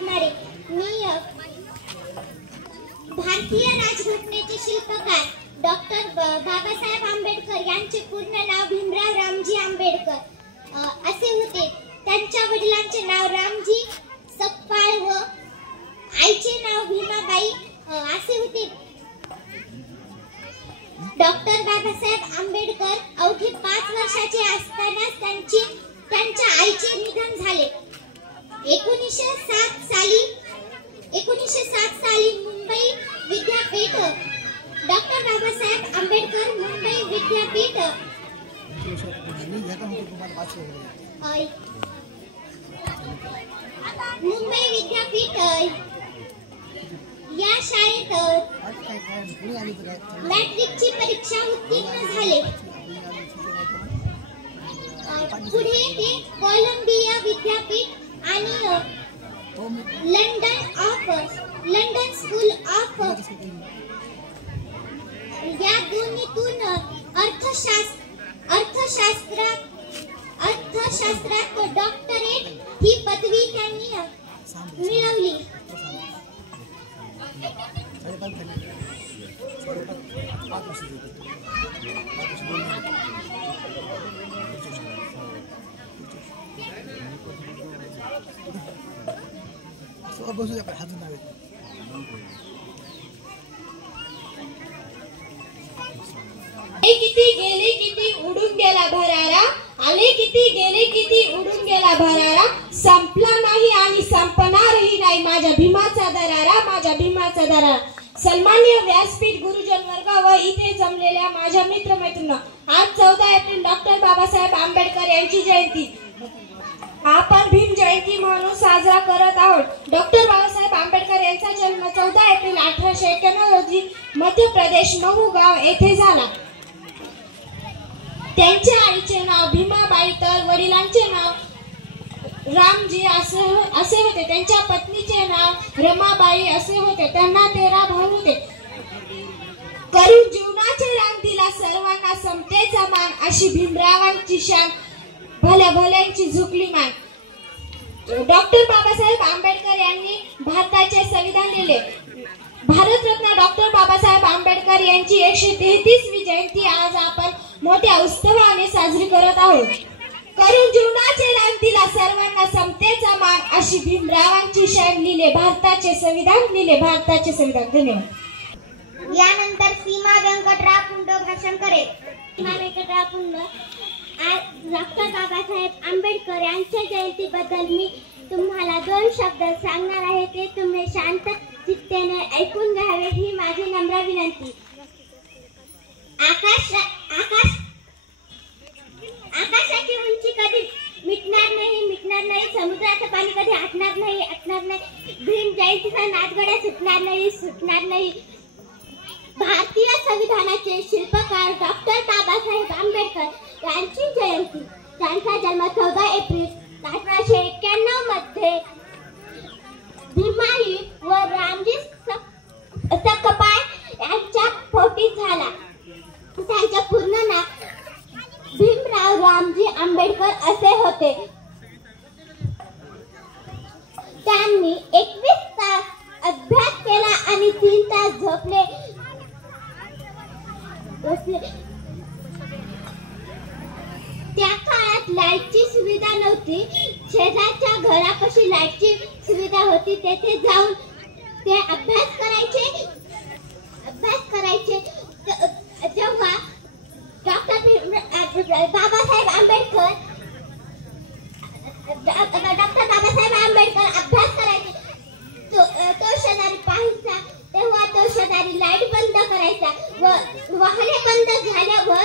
वाटणारे मी भारतीय राजघटनेचे शिल्पकार डॉक्टर बाबासाहेब आंबेडकर यांचे पूर्ण नाव भीमराव रामजी आंबेडकर असे होते। त्यांच्या वडिलांचे नाव रामजी सकपाळ व आईचे नाव भीमाबाई असे होते। डॉक्टर बाबासाहेब आंबेडकर अवघे 5 वर्षाचे असताना त्यांच्या आईचे निधन झाले। 1907 साली मुंबई विद्यापीठ डॉक्टर बाबासाहेब आंबेडकर मुंबई विद्यापीठ या शाळेत मॅट्रिकची परीक्षा उत्तीर्ण झाले। पुढे ते कोलंबिया विद्यापीठ आणि लंडन स्कूल ऑफ या दोन्हीतून अर्थशास्त्रात डॉक्टरेट ही पदवी त्यांनी मिळवली। किती गेले किती उडून गेला भरारा, आले किती गेले किती उडून गेला भरारा, संपला नाही आणि संपणारही नाही माझ्या भीमाचा दरारा, माझ्या भीमाचा दरारा। सन्माननीय व्यासपीठ गुरुजन वर्ग व इथे जमलेल्या माझ्या मित्र मैत्रिणी, आज 14 एप्रिल डॉक्टर बाबासाहेब आंबेडकर यांची जयंती आपण भीम जयंती म्हणून साजरा करत आहोत। डॉक्टर बाबासाहेब आंबेडकर यांचा जन्म 14 एप्रिल 1891 रोजी मध्य प्रदेश महू गाव येथे झाला। त्यांच्या आईचे नाव भीमाबाई तर वडिलांचे नाव रामजी असे होते। त्यांच्या पत्नीचे नाव रमाबाई असे होते। त्यांना 13 भाऊ होते। करून जीवनाचे रान दिला सर्वांना समतेचा मान, अशी भीमरावांची शान भल्या भल्यांची झुकली मान। डॉक्टर बाबासाहेब आंबेडकर यांनी भारताचे संविधान लिहिले। भारतरत्न डॉक्टर बाबासाहेब आंबेडकर यांची 133वी जयंती आज आपण मोठ्या उत्सवाने साजरी करत आहोत। करून जीवनाचे रान दिला सर्वांना समतेचा मान, अशी भीमरावांची शान लिहिले भारताचे संविधान, लिहिले भारताचे संविधान। धन्यवाद। यानंतर सीमा व्यंकटराव पुंड भाषण करेल। सीमा व्यंकटराव पुंड आज डॉक्टर बाबासाहेब आंबेडकर यांच्या जयंतीबद्दल मी तुम्हाला 2 शब्द सांगणार आहे, ते तुम्ही शांत चित्ताने ऐकून घ्यावे ही माझी नम्र विनंती। आकाशाची उंची कधी मिटणार नाही, समुद्राचं पाणी कधी आटणार नाही, भीम जयंतीचा नाचगड्या सुटणार नाही। भारतीय संविधानाचे शिल्पकार डॉक्टर बाबासाहेब आंबेडकर यांची जयंती, त्यांचा जन्म 14 एप्रिल 1891 मध्ये भीमाई व रामजी सकपाळ यांच्या पोटी झाला। त्यांचे पूर्ण नाव भीमराव रामजी आंबेडकर असे होते। त्यांनी 21 तास अभ्यास केला आणि 3 तास झोपले। त्या काळात लाईटची सुविधा नव्हती। शेजारच्या घरापाशी लाईटची सुविधा होती, तेथे जाऊन ते अभ्यास करायचे। जेव्हा डॉक्टर बाबासाहेब आंबेडकर अभ्यास करायचे, तो शेजारी पाहायचा, तेव्हा तो शेजारी लाईट बंद करायचा व वाहने बंद झाल्यावर